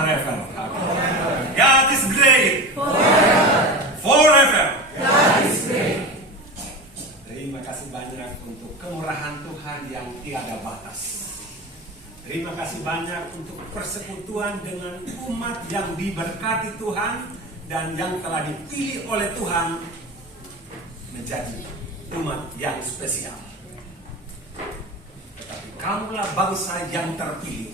Forever. God is great. Forever. God is great. Terima kasih banyak untuk kemurahan Tuhan yang tiada batas. Terima kasih banyak untuk persekutuan dengan umat yang diberkati Tuhan dan yang telah dipilih oleh Tuhan menjadi umat yang spesial. Tetapi kamulah bangsa yang terpilih,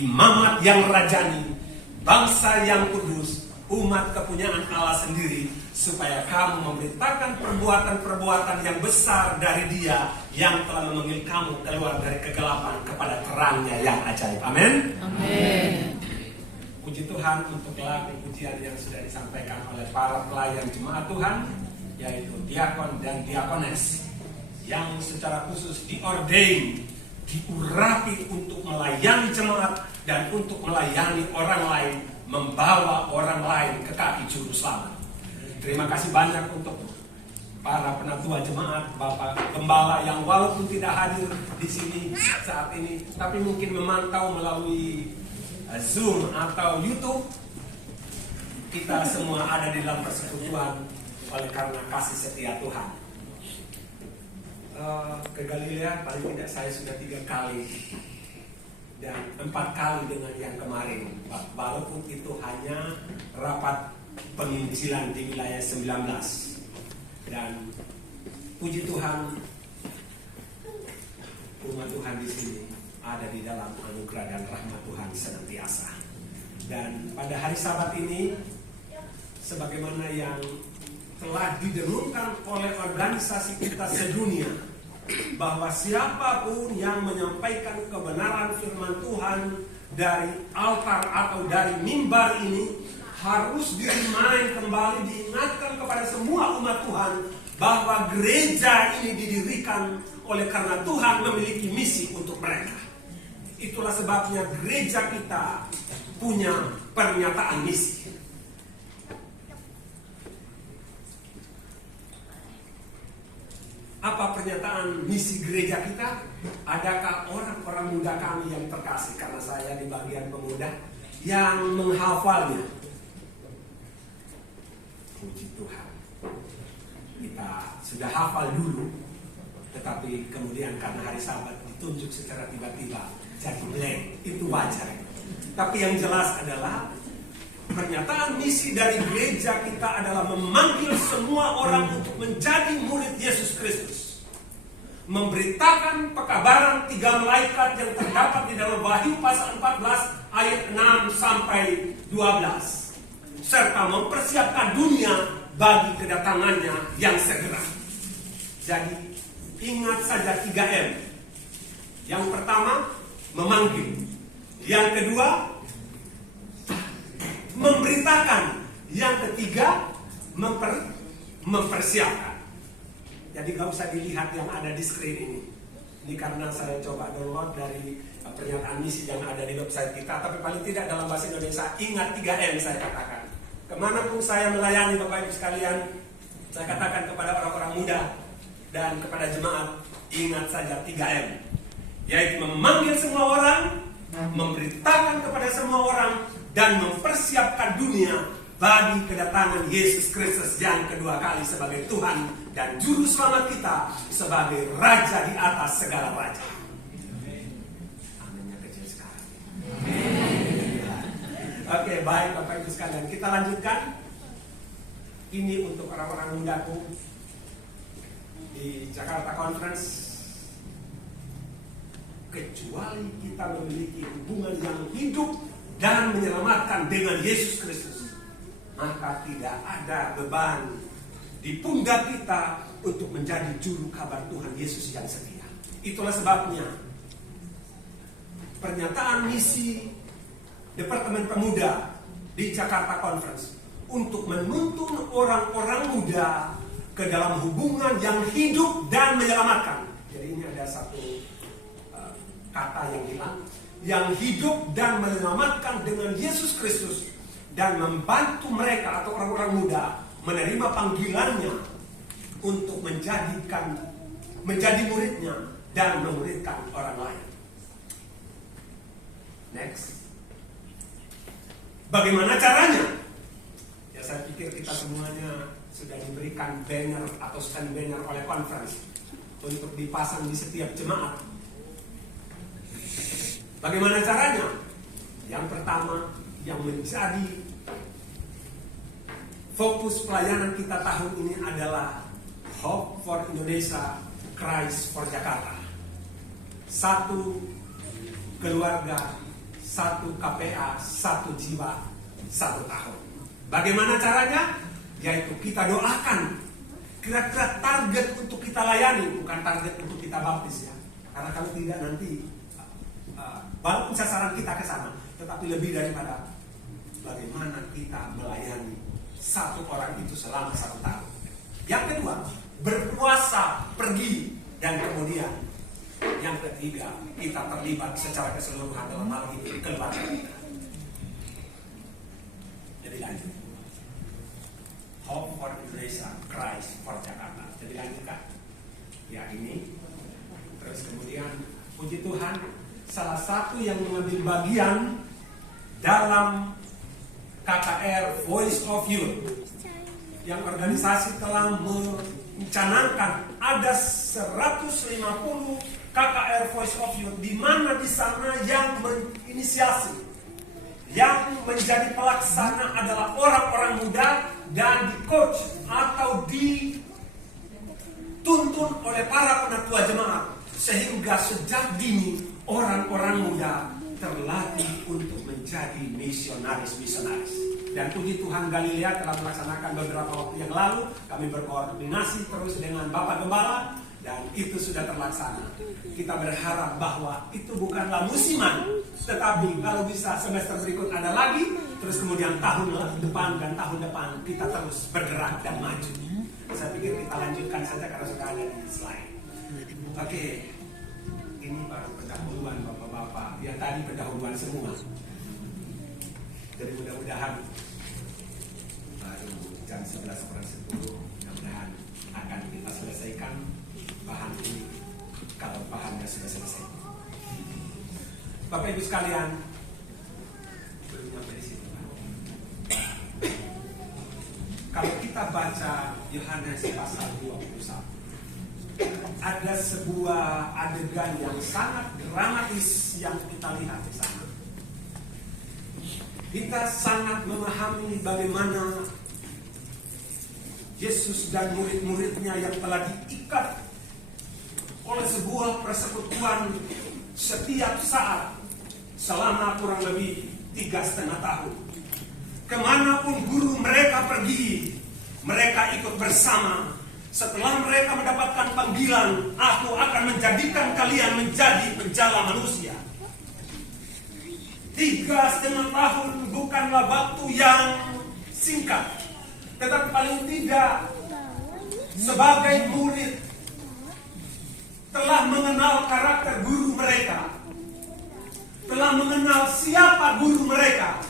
imamat yang rajani, bangsa yang kudus, umat kepunyaan Allah sendiri, supaya kamu memberitakan perbuatan-perbuatan yang besar dari Dia yang telah memanggil kamu keluar dari kegelapan kepada terangnya yang ajaib. Amin. Amin. Puji Tuhan untuk lagu pujian yang sudah disampaikan oleh para pelayan jemaat Tuhan, yaitu diakon dan diakones yang secara khusus diordain, diurapi untuk melayani jemaat dan untuk melayani orang lain, membawa orang lain ke kaki juru selamat. Terima kasih banyak untuk para penatua jemaat, Bapak Gembala yang walaupun tidak hadir di sini saat ini, tapi mungkin memantau melalui Zoom atau YouTube. Kita semua ada di dalam persekutuan oleh karena kasih setia Tuhan. Ke Galilea paling tidak saya sudah 3 kali dan 4 kali dengan yang kemarin, walaupun itu hanya rapat penginjilan di wilayah 19. Dan puji Tuhan, umat Tuhan di sini ada di dalam anugerah dan rahmat Tuhan senantiasa. Dan pada hari Sabat ini, sebagaimana yang telah didengungkan oleh organisasi kita sedunia, bahwa siapapun yang menyampaikan kebenaran firman Tuhan dari altar atau dari mimbar ini harus di-remind kembali, diingatkan kepada semua umat Tuhan bahwa gereja ini didirikan oleh karena Tuhan memiliki misi untuk mereka. Itulah sebabnya gereja kita punya pernyataan misi. Apa pernyataan misi gereja kita? Adakah orang-orang muda kami yang terkasih, karena saya di bagian pemuda, yang menghafalnya? Puji Tuhan, kita sudah hafal dulu, tetapi kemudian karena hari Sabat ditunjuk secara tiba-tiba jadi blank, itu wajar. Tapi yang jelas adalah pernyataan misi dari gereja kita adalah memanggil semua orang untuk menjadi murid Yesus Kristus, memberitakan pekabaran 3 malaikat yang terdapat di dalam Wahyu pasal 14 ayat 6 sampai 12, serta mempersiapkan dunia bagi kedatangannya yang segera. Jadi ingat saja 3M. Yang pertama, memanggil. Yang kedua, memberitakan. Yang ketiga, mempersiapkan. Jadi gak usah dilihat yang ada di screen ini. Ini karena saya coba download dari pernyataan misi yang ada di website kita, tapi paling tidak dalam bahasa Indonesia. Ingat 3M saya katakan. Kemanapun saya melayani Bapak Ibu sekalian, saya katakan kepada orang-orang muda dan kepada jemaat, ingat saja 3M, yaitu memanggil semua orang, memberitakan kepada semua orang, dan mempersiapkan dunia bagi kedatangan Yesus Kristus yang kedua kali sebagai Tuhan dan Juru Selamat kita, sebagai Raja di atas segala raja. Aminnya kecil sekali. Oke, baik Bapak Ibu sekalian, kita lanjutkan. Ini untuk orang-orang mudaku di Jakarta Conference. Kecuali kita memiliki hubungan yang hidup dan menyelamatkan dengan Yesus Kristus, maka tidak ada beban di pundak kita untuk menjadi juru kabar Tuhan Yesus yang setia. Itulah sebabnya pernyataan misi Departemen Pemuda di Jakarta Conference untuk menuntun orang-orang muda ke dalam hubungan yang hidup dan menyelamatkan. Jadi ini ada satu kata yang hilang, yang hidup dan menyelamatkan dengan Yesus Kristus, dan membantu mereka atau orang-orang muda menerima panggilannya untuk menjadi muridnya dan memuridkan orang lain. Next. Bagaimana caranya? Ya saya pikir kita semuanya sudah diberikan banner atau stand banner oleh conference untuk dipasang di setiap jemaat. Bagaimana caranya? Yang pertama, yang menjadi fokus pelayanan kita tahun ini adalah Hope for Indonesia, Christ for Jakarta. Satu keluarga, satu KPA, satu jiwa, satu tahun. Bagaimana caranya? Yaitu kita doakan kira-kira target untuk kita layani, bukan target untuk kita baptis ya. Karena kalau tidak nanti walaupun sasaran kita ke sana, tetapi lebih daripada bagaimana kita melayani satu orang itu selama 1 tahun. Yang kedua, berpuasa pergi, dan kemudian yang ketiga, kita terlibat secara keseluruhan dalam hal ini keluarga kita. Jadi lanjut. Hope for Indonesia, Christ for Jakarta. Jadi lanjutkan. Ya ini. Terus kemudian puji Tuhan, salah satu yang mengambil bagian dalam KKR Voice of Youth, yang organisasi telah mencanangkan ada 150 KKR Voice of Youth, di mana di sana yang menginisiasi, yang menjadi pelaksana adalah orang-orang muda dan di-coach atau dituntun oleh para penatua jemaat, sehingga sejak dini orang-orang muda terlatih untuk menjadi misionaris-misionaris. Dan puji Tuhan, Galilea telah melaksanakan beberapa waktu yang lalu. Kami berkoordinasi terus dengan Bapak Gembala dan itu sudah terlaksana. Kita berharap bahwa itu bukanlah musiman, tetapi kalau bisa semester berikut ada lagi, terus kemudian tahun depan dan tahun depan kita terus bergerak dan maju. Saya pikir kita lanjutkan saja karena sudah ada di slide. Oke, ini baru pendahuluan Bapak-Bapak. Ya tadi pendahuluan semua. Jadi mudah-mudahan baru jam 11:10 mudah-mudahan akan kita selesaikan bahan ini, kalau bahannya sudah selesai. Bapak Ibu sekalian, belum nyampe di situ, Pak. Kalau kita baca Yohanes pasal 21, ada sebuah adegan yang sangat dramatis yang kita lihat di sana. Kita sangat memahami bagaimana Yesus dan murid-muridnya yang telah diikat oleh sebuah persekutuan setiap saat selama kurang lebih 3,5 tahun. Kemanapun guru mereka pergi, mereka ikut bersama. Setelah mereka mendapatkan panggilan, aku akan menjadikan kalian menjadi penjala manusia. 3,5 tahun bukanlah waktu yang singkat, tetapi paling tidak sebagai murid telah mengenal karakter guru mereka, telah mengenal siapa guru mereka,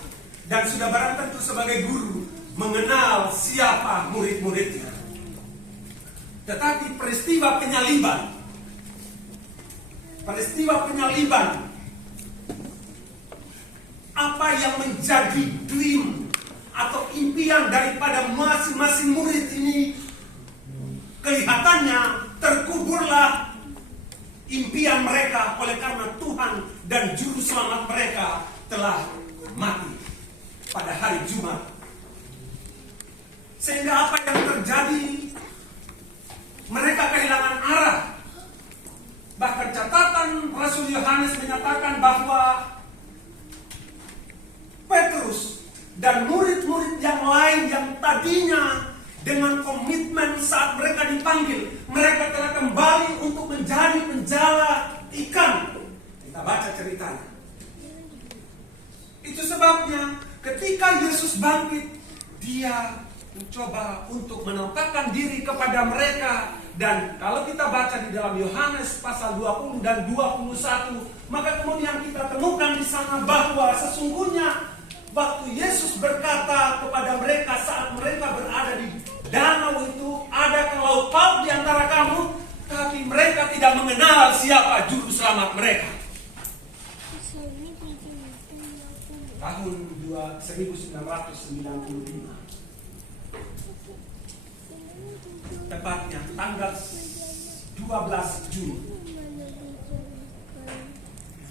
dan sudah barang tentu sebagai guru mengenal siapa murid-muridnya. Tetapi peristiwa penyaliban apa yang menjadi dream atau impian daripada masing-masing murid ini, kelihatannya terkuburlah impian mereka oleh karena Tuhan dan Juru Selamat mereka telah mati pada hari Jumat. Sehingga apa yang terjadi? Mereka kehilangan arah. Bahkan catatan Rasul Yohanes menyatakan bahwa Petrus dan murid-murid yang lain yang tadinya dengan komitmen saat mereka dipanggil, mereka telah kembali untuk menjadi penjala ikan. Kita baca ceritanya. Itu sebabnya ketika Yesus bangkit, dia mencoba untuk menampakkan diri kepada mereka. Dan kalau kita baca di dalam Yohanes pasal 20 dan 21, maka kemudian kita temukan di sana bahwa sesungguhnya waktu Yesus berkata kepada mereka saat mereka berada di danau itu, ada laut paut di antara kamu, tapi mereka tidak mengenal siapa Juru Selamat mereka. tahun 1995. Tepatnya tanggal 12 Juni.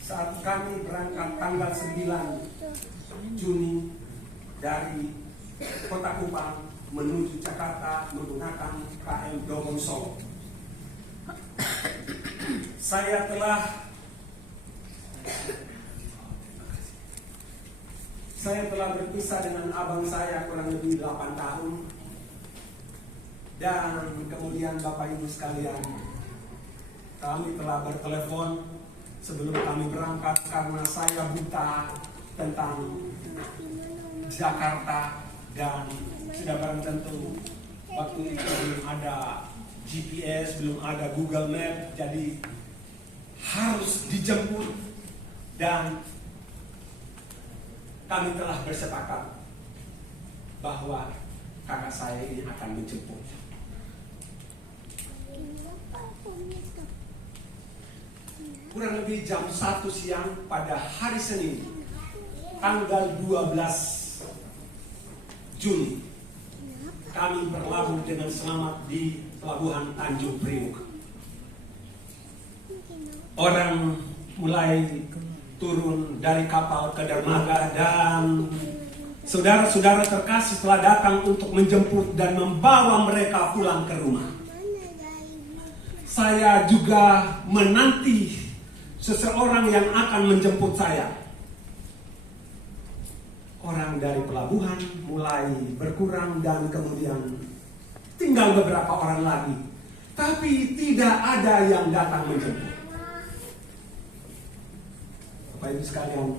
Saat kami berangkat tanggal 9 Juni dari Kota Kupang menuju Jakarta menggunakan KM Dobong Solo. Saya telah berpisah dengan abang saya kurang lebih 8 tahun. Dan kemudian Bapak Ibu sekalian, kami telah bertelepon sebelum kami berangkat karena saya buta tentang Jakarta dan sudah barang tentu waktu itu belum ada GPS, belum ada Google Map, jadi harus dijemput dan kami telah bersepakat bahwa kakak saya ini akan menjemput. Kurang lebih jam 1 siang pada hari Senin, tanggal 12 Juni, kami berlabuh dengan selamat di Pelabuhan Tanjung Priok. Orang mulai turun dari kapal ke dermaga dan saudara-saudara terkasih telah datang untuk menjemput dan membawa mereka pulang ke rumah. Saya juga menanti seseorang yang akan menjemput saya. Orang dari pelabuhan mulai berkurang dan kemudian tinggal beberapa orang lagi. Tapi tidak ada yang datang menjemput. Bapak Ibu sekalian,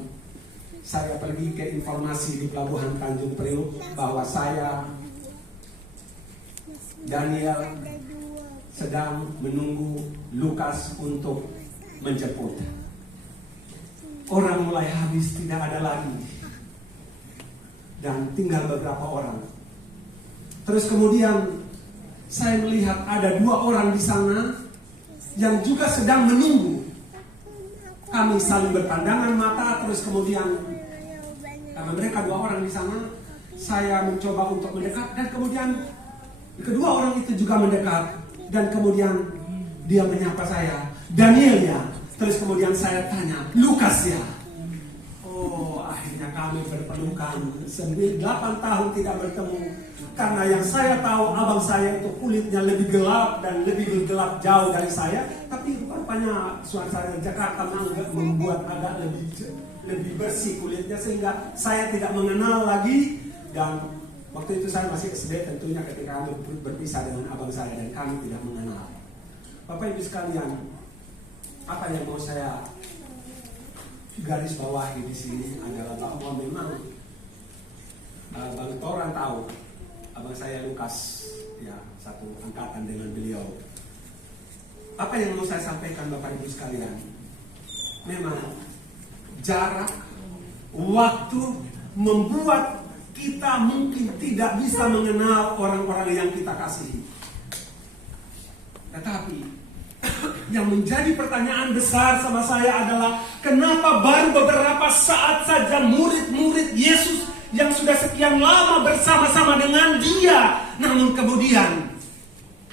saya pergi ke informasi di Pelabuhan Tanjung Priok bahwa saya, Daniel, sedang menunggu Lukas untuk menjemput. Orang mulai habis, tidak ada lagi. Dan tinggal beberapa orang. Terus kemudian saya melihat ada 2 orang di sana yang juga sedang menunggu. Kami saling berpandangan mata, terus kemudian karena mereka 2 orang di sana, saya mencoba untuk mendekat dan kemudian kedua orang itu juga mendekat dan kemudian dia menyapa saya, Daniel ya. Terus kemudian saya tanya, Lukas ya. Oh, akhirnya kami berpelukan. 8 tahun tidak bertemu. Karena yang saya tahu abang saya itu kulitnya lebih gelap dan lebih gelap jauh dari saya. Tapi rupanya suasana Jakarta membuat agak lebih bersih kulitnya sehingga saya tidak mengenal lagi. Dan waktu itu saya masih SD tentunya ketika kami berpisah dengan abang saya dan kami tidak mengenal. Bapak Ibu sekalian, apa yang mau saya garis bawahi di sini adalah bahwa memang Bang Toran tahu abang saya Lukas ya satu angkatan dengan beliau. Apa yang mau saya sampaikan Bapak Ibu sekalian? Memang jarak, waktu membuat kita mungkin tidak bisa mengenal orang-orang yang kita kasihi. Tetapi yang menjadi pertanyaan besar sama saya adalah kenapa baru beberapa saat saja murid-murid Yesus yang sudah sekian lama bersama-sama dengan dia, namun kemudian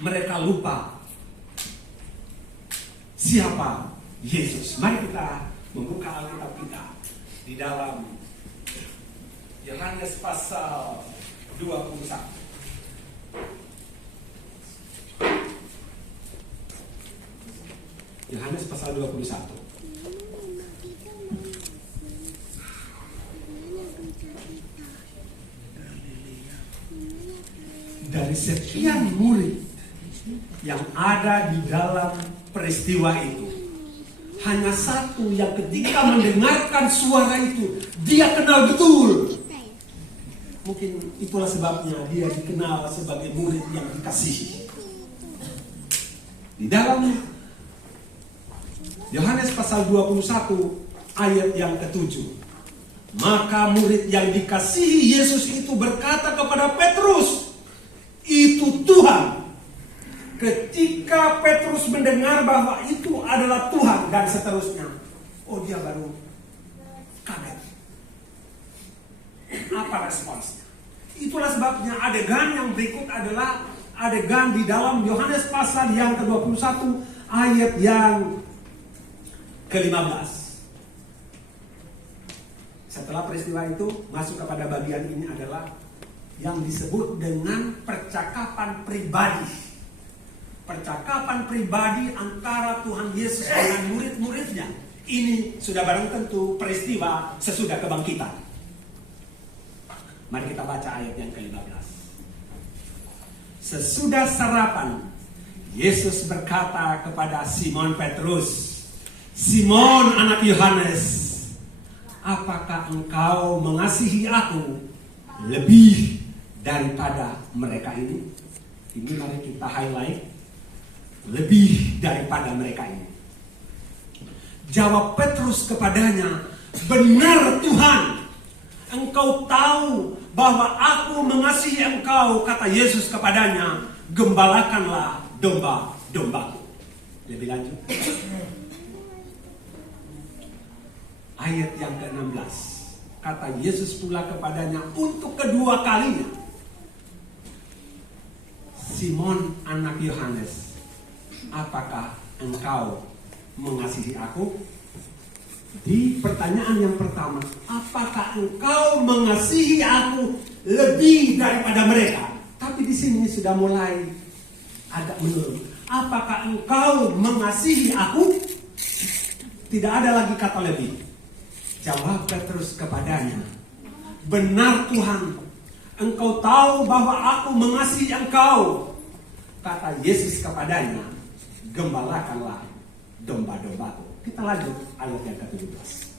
mereka lupa siapa Yesus. Mari kita membuka Alkitab kita di dalam Yohanes pasal 21. Yohanes pasal 21. Dari sekian murid yang ada di dalam peristiwa itu, hanya satu yang ketika mendengarkan suara itu, dia kenal betul. Mungkin itulah sebabnya dia dikenal sebagai murid yang dikasihi. Di dalam Yohanes pasal 21 ayat yang ke-7. Maka murid yang dikasihi Yesus itu berkata kepada Petrus, "Itu Tuhan." Ketika Petrus mendengar bahwa itu adalah Tuhan dan seterusnya, oh dia baru kaget. apa responsnya. Itulah sebabnya adegan yang berikut adalah adegan di dalam Yohanes pasal yang ke-21 ayat yang ke-15. Setelah peristiwa itu masuk kepada bagian ini adalah yang disebut dengan percakapan pribadi. Percakapan pribadi antara Tuhan Yesus dengan murid-muridnya. Ini sudah barang tentu peristiwa sesudah kebangkitan. Mari kita baca ayat yang ke-15. Sesudah sarapan, Yesus berkata kepada Simon Petrus, "Simon anak Yohanes, apakah engkau mengasihi aku lebih daripada mereka ini?" Ini mari kita highlight. Lebih daripada mereka ini. Jawab Petrus kepadanya, "Benar Tuhan, Engkau tahu bahwa aku mengasihi engkau," kata Yesus kepadanya, "Gembalakanlah domba-dombaku." Lebih lanjut. Ayat yang ke-16. Kata Yesus pula kepadanya untuk kedua kalinya, "Simon anak Yohanes, apakah engkau mengasihi aku?" Di pertanyaan yang pertama, apakah engkau mengasihi aku lebih daripada mereka? Tapi di sini sudah mulai agak menurun. Apakah engkau mengasihi aku? Tidak ada lagi kata lebih. Jawab Petrus kepadanya, "Benar Tuhan, Engkau tahu bahwa aku mengasihi engkau." Kata Yesus kepadanya, "Gembalakanlah domba-dombaku." Kita lanjut ayat yang ke-17.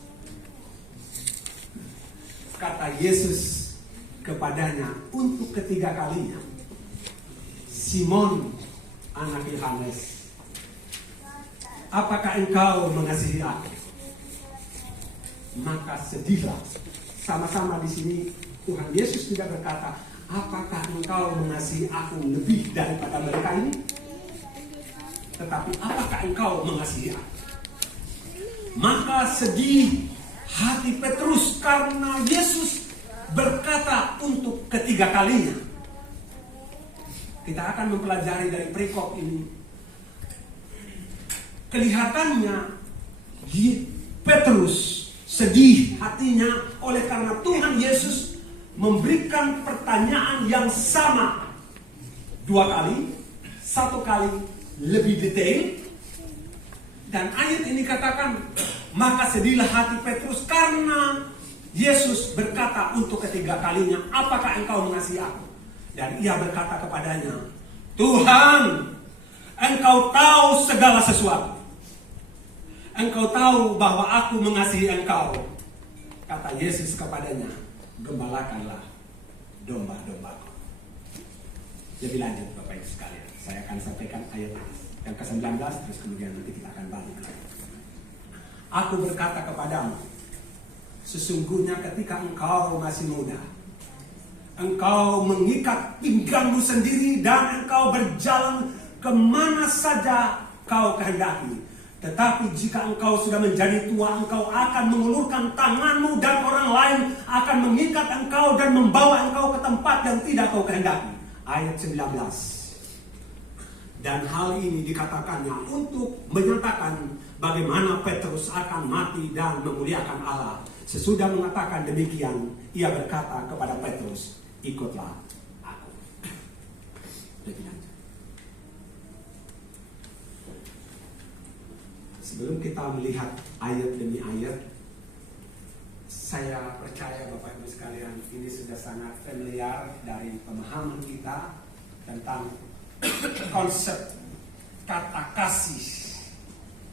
Kata Yesus kepadanya untuk ketiga kalinya, "Simon anak Yohanes, apakah engkau mengasihi aku?" Maka sedihlah. Sama-sama di sini Tuhan Yesus tidak berkata, "Apakah engkau mengasihi aku lebih daripada mereka ini?" Tetapi, "Apakah engkau mengasihi aku?" Maka sedih hati Petrus karena Yesus berkata untuk ketiga kalinya. Kita akan mempelajari dari perikop ini. Kelihatannya Petrus sedih hatinya oleh karena Tuhan Yesus memberikan pertanyaan yang sama dua kali, satu kali lebih detail. Dan ayat ini katakan, maka sedihlah hati Petrus karena Yesus berkata untuk ketiga kalinya, "Apakah engkau mengasihi aku?" Dan ia berkata kepadanya, "Tuhan, Engkau tahu segala sesuatu. Engkau tahu bahwa aku mengasihi engkau." Kata Yesus kepadanya, "Gembalakanlah domba-dombaku." Jadi lanjut Bapak Ibu sekalian, saya akan sampaikan ayat yang ke-19, terus kemudian nanti kita akan balik lagi. "Aku berkata kepadamu, sesungguhnya ketika engkau masih muda, engkau mengikat pinggangmu sendiri dan engkau berjalan kemana saja kau kehendaki. Tetapi jika engkau sudah menjadi tua, engkau akan mengulurkan tanganmu dan orang lain akan mengikat engkau dan membawa engkau ke tempat yang tidak kau kehendaki." Ayat 19. Dan hal ini dikatakannya untuk menyatakan bagaimana Petrus akan mati dan memuliakan Allah. Sesudah mengatakan demikian, ia berkata kepada Petrus, "Ikutlah aku." Lebih lanjut. Sebelum kita melihat ayat demi ayat, saya percaya Bapak Ibu sekalian ini sudah sangat familiar dari pemahaman kita tentang konsep kata kasih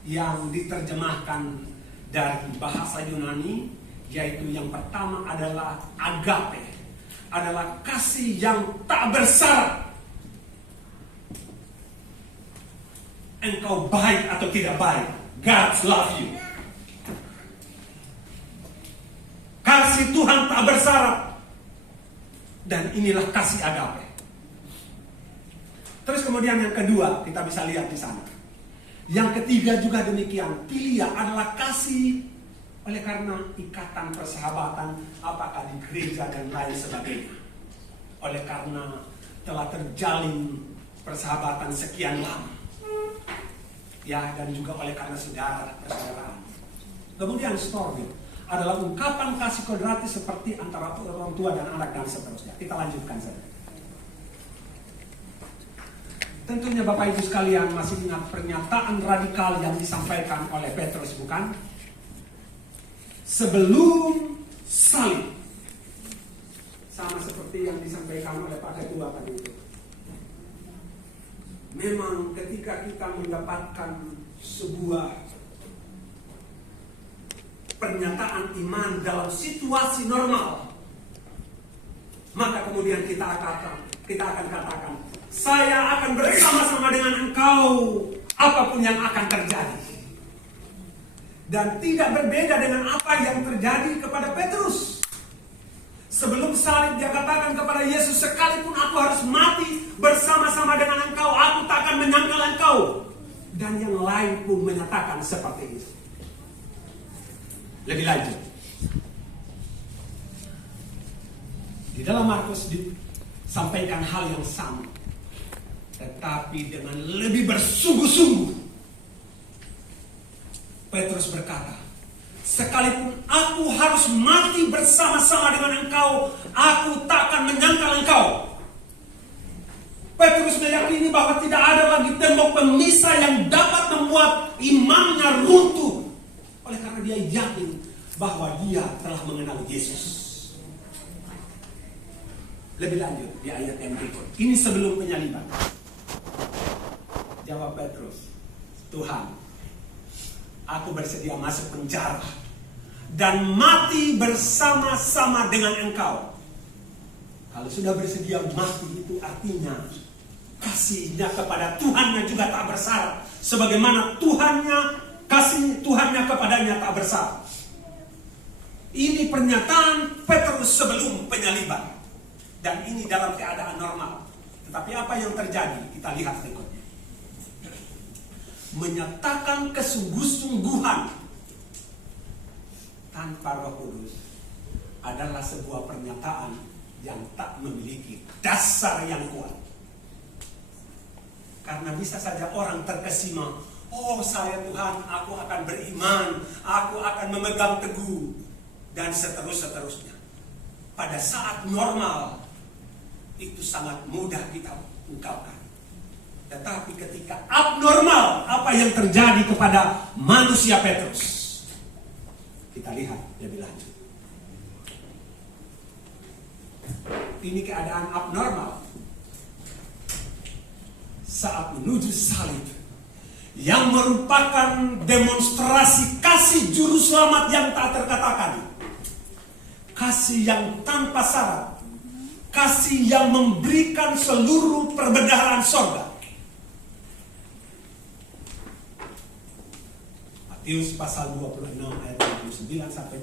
yang diterjemahkan dari bahasa Yunani, yaitu yang pertama adalah agape, adalah kasih yang tak bersyarat. Engkau baik atau tidak baik, God love you. Kasih Tuhan tak bersyarat. Dan inilah kasih agape. Terus kemudian yang kedua, kita bisa lihat di sana. Yang ketiga juga demikian. Philia adalah kasih Oleh karena ikatan persahabatan, apakah di gereja dan lain sebagainya. Oleh karena telah terjalin persahabatan sekian lama. Ya, dan juga oleh karena persaudaraan. Kemudian storge adalah ungkapan kasih kodrati seperti antara orang tua dan anak dan seterusnya. Kita lanjutkan saja. Tentunya Bapak Ibu sekalian masih ingat pernyataan radikal yang disampaikan oleh Petrus, bukan? Sebelum salib. Sama seperti yang disampaikan oleh Pak Ketua tadi itu. Memang ketika kita mendapatkan sebuah pernyataan iman dalam situasi normal, maka kemudian kita akan katakan, saya akan bersama-sama dengan engkau apapun yang akan terjadi. Dan tidak berbeda dengan apa yang terjadi kepada Petrus. Sebelum salib dia katakan kepada Yesus, sekalipun aku harus mati bersama-sama dengan engkau, aku tak akan menyangkal engkau. Dan yang lain pun menyatakan seperti itu. Lebih lanjut, di dalam Markus disampaikan hal yang sama, tetapi dengan lebih bersungguh-sungguh. Petrus berkata, sekalipun aku harus mati bersama-sama dengan engkau, aku tak akan menyangkal engkau. Petrus meyakini bahwa tidak ada lagi tembok pemisah yang dapat membuat imannya runtuh. Oleh karena dia yakin bahwa dia telah mengenal Yesus. Lebih lanjut di ayat yang berikut. Ini sebelum penyaliban. Jawab Petrus, Tuhan, aku bersedia masuk penjara dan mati bersama-sama dengan engkau. Kalau sudah bersedia mati, itu artinya kasihnya kepada Tuhannya juga tak bersyarat, sebagaimana kasih Tuhannya kepadanya tak bersyarat. Ini pernyataan Petrus sebelum penyaliban, dan ini dalam keadaan normal. Tetapi apa yang terjadi? Kita lihat berikutnya. Menyatakan kesungguh-sungguhan tanpa Roh Kudus adalah sebuah pernyataan yang tak memiliki dasar yang kuat. Karena bisa saja orang terkesima, oh saya Tuhan, aku akan beriman, aku akan memegang teguh, dan seterusnya. Pada saat normal, itu sangat mudah kita ungkapkan. Tetapi ketika abnormal, apa yang terjadi kepada manusia Petrus? Kita lihat lebih lanjut. Ini keadaan abnormal saat menuju salib, yang merupakan demonstrasi kasih juru selamat yang tak terkatakan, kasih yang tanpa syarat, kasih yang memberikan seluruh perbendaharaan sorga. Matius pasal 26 ayat 29 sampai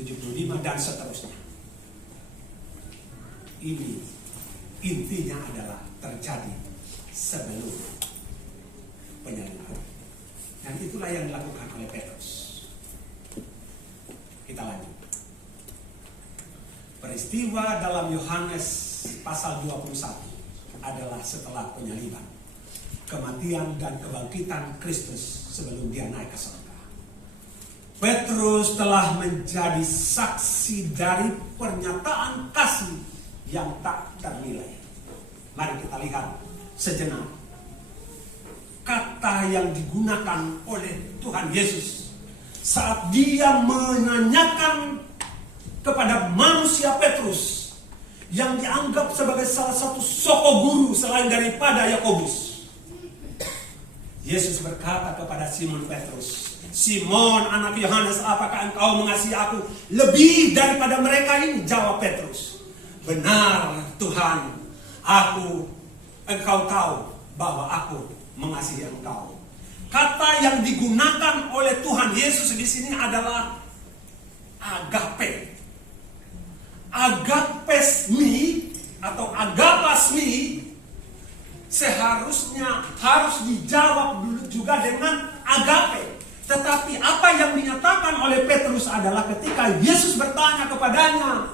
75 dan seterusnya. Ini intinya adalah terjadi sebelum penyaliban. Dan itulah yang dilakukan oleh Petrus. Kita lanjut. Peristiwa dalam Yohanes pasal 21 adalah setelah penyaliban, kematian dan kebangkitan Kristus sebelum dia naik ke surga. Petrus telah menjadi saksi dari pernyataan kasih yang tak ternilai. Mari kita lihat sejenak kata yang digunakan oleh Tuhan Yesus saat dia menanyakan kepada manusia Petrus yang dianggap sebagai salah satu soko guru selain daripada Yakobus. Yesus berkata kepada Simon Petrus, Simon anak Yohanes, apakah engkau mengasihi aku lebih daripada mereka ini? Jawab Petrus, benar Tuhan, engkau tahu bahwa aku mengasihi engkau. Kata yang digunakan oleh Tuhan Yesus di sini adalah agape. Agapesmi atau agapasmi seharusnya harus dijawab dulu juga dengan agape. Tetapi apa yang dinyatakan oleh Petrus adalah ketika Yesus bertanya kepadanya,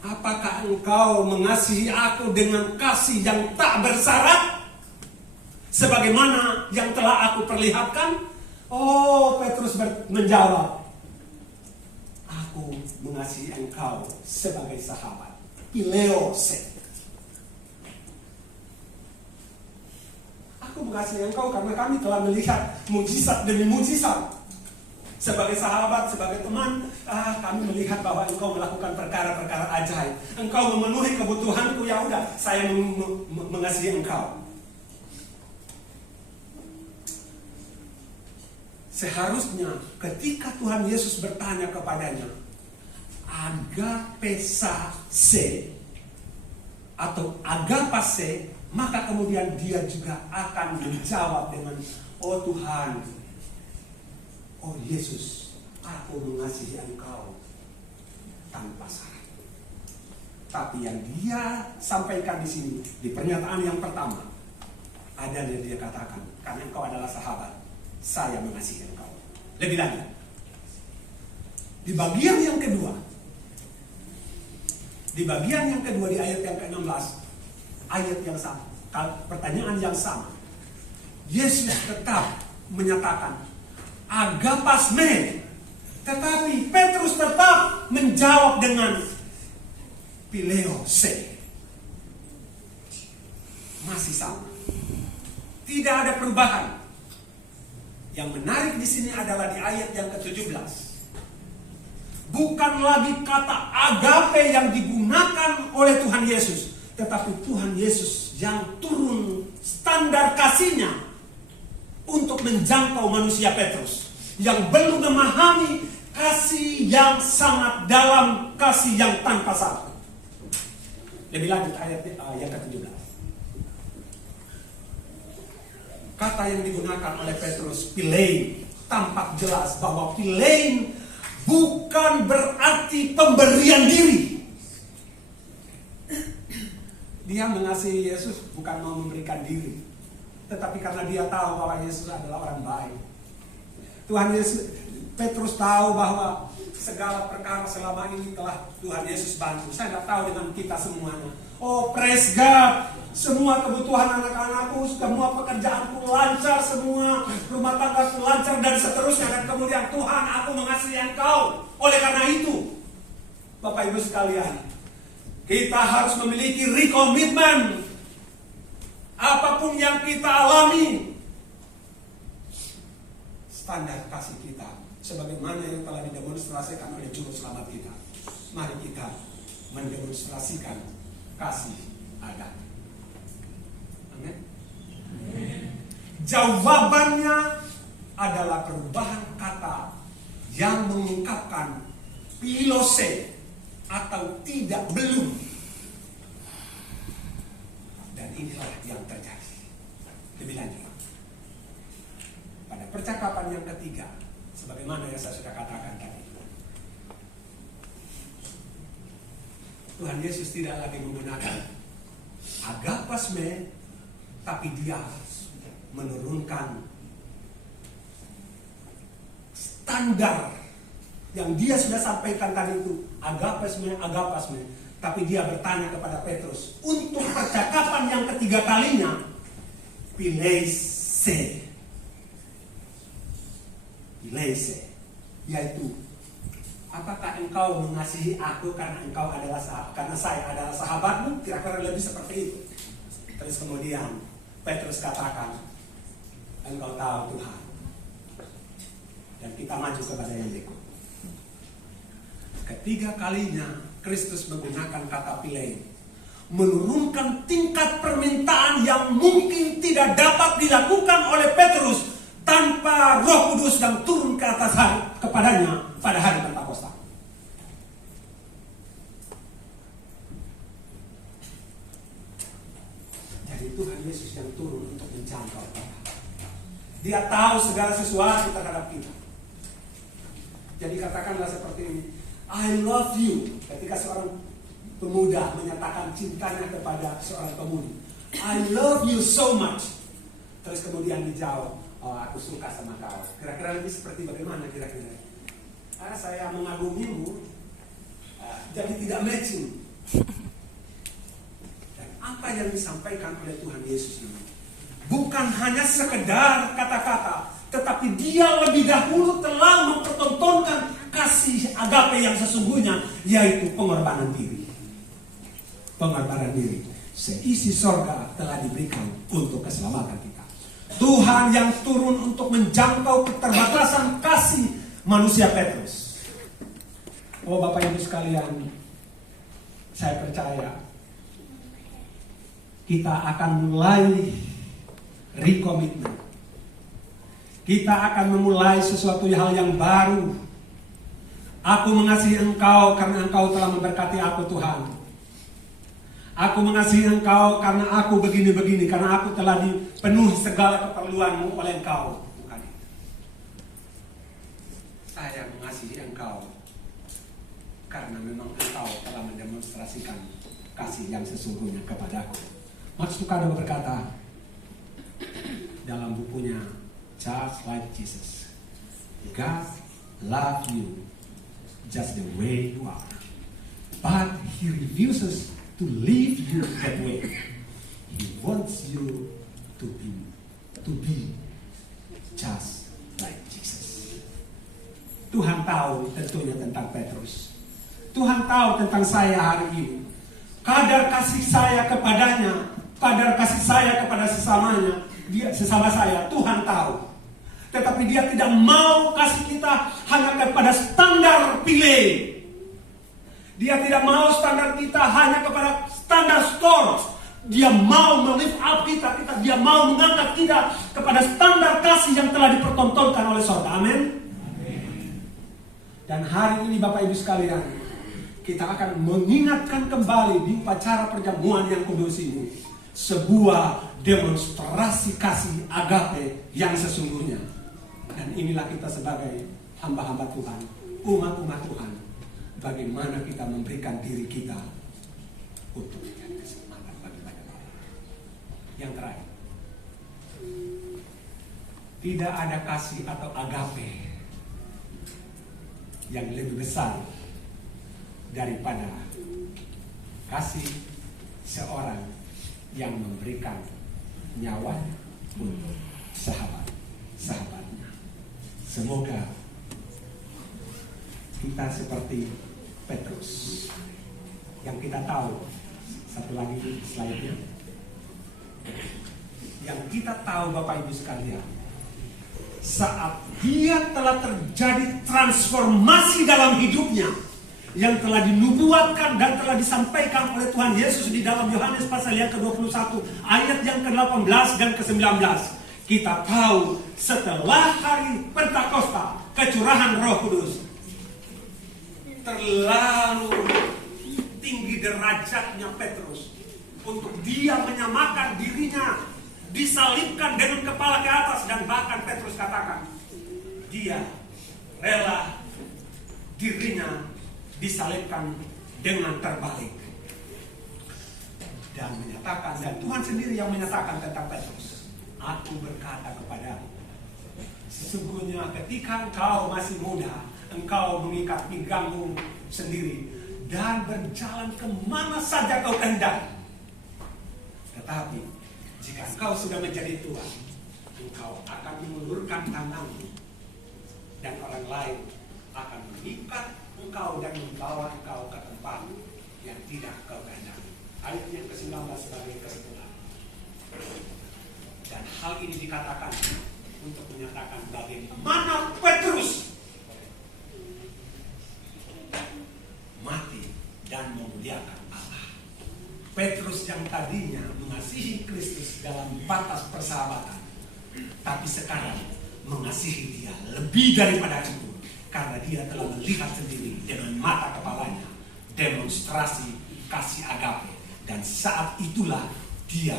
apakah engkau mengasihi aku dengan kasih yang tak bersyarat? Sebagaimana yang telah aku perlihatkan. Oh, Petrus menjawab, aku mengasihi engkau sebagai sahabat. Pileose. Aku mengasihi engkau karena kami telah melihat mujizat demi mujizat. Sebagai sahabat, sebagai teman, kami melihat bahwa engkau melakukan perkara-perkara ajaib. Engkau memenuhi kebutuhanku, ya udah, saya mengasihi engkau. Seharusnya ketika Tuhan Yesus bertanya kepadanya, agapesa se atau agapase, maka kemudian dia juga akan menjawab dengan, oh Tuhan, oh Yesus, aku mengasihi engkau tanpa syarat. Tapi yang dia sampaikan di sini, di pernyataan yang pertama, ada yang dia katakan, karena engkau adalah sahabat, saya mengasihi engkau. Lebih lagi, di bagian yang kedua, di ayat yang ke-16, ayat yang sama, pertanyaan yang sama, Yesus tetap menyatakan agapasme, tetapi Petrus tetap menjawab dengan pileose. Masih sama, tidak ada perubahan. Yang menarik di sini adalah di ayat yang ke-17. Bukan lagi kata agape yang digunakan oleh Tuhan Yesus, tetapi Tuhan Yesus yang turun standar kasihnya untuk menjangkau manusia Petrus yang belum memahami kasih yang sangat dalam, kasih yang tanpa syarat. Lebih lanjut ayat yang ke-17. Kata yang digunakan oleh Petrus, philein, tampak jelas bahwa philein bukan berarti pemberian diri. Dia mengasihi Yesus bukan mau memberikan diri, tetapi karena dia tahu bahwa Yesus adalah orang baik. Tuhan Yesus, Petrus tahu bahwa segala perkara selama ini telah Tuhan Yesus bantu. Saya tidak tahu dengan kita semuanya. Oh, praise God. Semua kebutuhan anak-anakku, semua pekerjaanku lancar, semua rumah tanggaku lancar dan seterusnya. Dan kemudian Tuhan, aku mengasihi engkau. Oleh karena itu, Bapak Ibu sekalian, kita harus memiliki recommitment. Apapun yang kita alami, standar kasih kita sebagaimana yang telah didemonstrasikan oleh Juru Selamat kita. Mari kita mendemonstrasikan kasih ada. Amin. Jawabannya adalah perubahan kata yang mengungkapkan pilose atau tidak, belum. Dan inilah yang terjadi. Lebih lanjut, pada percakapan yang ketiga, sebagaimana yang saya sudah katakan tadi, Tuhan Yesus tidak lagi menggunakan agapasme, tapi dia menurunkan standar yang dia sudah sampaikan tadi itu, agapasme, tapi dia bertanya kepada Petrus untuk percakapan yang ketiga kalinya, pileise, yaitu apakah engkau mengasihi aku karena saya adalah sahabatmu? Kira-kira lebih seperti itu. Terus kemudian Petrus katakan, engkau tahu Tuhan. Dan kita maju kepada yang berikut. Ketiga kalinya Kristus menggunakan kata philein, menurunkan tingkat permintaan yang mungkin tidak dapat dilakukan oleh Petrus tanpa Roh Kudus yang turun ke atas kepadanya pada hari Pentakosta. Jadi Tuhan Yesus yang turun untuk menjangkau kita. Dia tahu segala sesuatu terhadap kita. Jadi katakanlah seperti ini, I love you. Ketika seorang pemuda menyatakan cintanya kepada seorang pemudi, I love you so much. Terus kemudian dijawab, oh, aku suka sama kau. Kira-kira lebih seperti bagaimana kira-kira? Saya mengagumimu, jadi tidak matching. Dan apa yang disampaikan oleh Tuhan Yesus ini bukan hanya sekedar kata-kata, tetapi dia lebih dahulu telah mempertontonkan kasih agape yang sesungguhnya, yaitu pengorbanan diri. Pengorbanan diri. Seisi sorga telah diberikan untuk keselamatan kita. Tuhan yang turun untuk menjangkau keterbatasan kasih manusia Petrus. Oh Bapak Ibu sekalian, saya percaya kita akan mulai recommitment. Kita akan memulai sesuatu hal yang baru. Aku mengasihi engkau karena engkau telah memberkati aku, Tuhan. Aku mengasihi engkau karena aku begini-begini, karena aku telah dipenuhi segala keperluanmu oleh engkau, Tuhan. Saya mengasihi engkau karena memang engkau telah mendemonstrasikan kasih yang sesungguhnya kepadaku. Max Lucado berkata dalam bukunya Just Like Jesus, God loves you just the way you are, but He refuses to leave you that way. He wants you to be just like Jesus. Tuhan tahu tentunya tentang Petrus. Tuhan tahu tentang saya hari ini. Kadar kasih saya kepadanya, kadar kasih saya kepada sesama saya, Tuhan tahu. Tetapi dia tidak mau kasih kita hanya kepada standar pilih. Dia tidak mau standar kita hanya kepada standar skor. Dia mau melift up kita, dia mau mengangkat kita kepada standar kasih yang telah dipertontonkan oleh surga. Amin. Dan hari ini Bapak Ibu sekalian, kita akan mengingatkan kembali di upacara perjamuan yang kudus ini sebuah demonstrasi kasih agape yang sesungguhnya. Dan inilah kita sebagai hamba-hamba Tuhan, umat-umat Tuhan, bagaimana kita memberikan diri kita untuk memberikan keselamatan bagi banyak orang. Yang terakhir, tidak ada kasih atau agape yang lebih besar daripada kasih seorang yang memberikan nyawanya untuk sahabat-sahabatnya. Semoga kita seperti Petrus yang kita tahu. Satu lagi slide-nya. Yang kita tahu Bapak Ibu sekalian, saat dia telah terjadi transformasi dalam hidupnya yang telah dinubuatkan dan telah disampaikan oleh Tuhan Yesus di dalam Yohanes pasal yang ke-21 ayat yang ke-18 dan ke-19. Kita tahu setelah hari Pentakosta, kecurahan Roh Kudus, terlalu tinggi derajatnya Petrus untuk dia menyamakan dirinya, disalibkan dengan kepala ke atas, dan bahkan Petrus katakan dia rela dirinya disalibkan dengan terbalik, dan menyatakan, dan Tuhan sendiri yang menyatakan tentang Petrus, aku berkata kepadamu, sesungguhnya ketika engkau masih muda, engkau mengikat pinggangmu sendiri dan berjalan kemana saja kau kehendaki. Tetapi jika engkau sudah menjadi tua, engkau akan mengulurkan tanganmu dan orang lain akan mengikat engkau dan membawa engkau ke tempat yang tidak kau kehendaki. Ayat yang ke-19 sebagai kesimpulan. Dan hal ini dikatakan untuk menyatakan bagaimana Petrus mati dan memuliakan Allah. Petrus yang tadinya mengasihi Kristus dalam batas persahabatan, tapi sekarang mengasihi dia lebih daripada itu, karena dia telah melihat sendiri dengan mata kepalanya demonstrasi kasih agape. Dan saat itulah dia,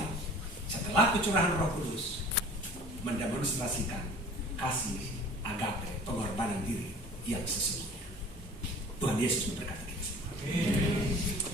setelah kecurahan Roh Kudus, mendemonstrasikan kasih agape, pengorbanan diri yang sesungguhnya. Tuhan Yesus memberkati kita. Amin.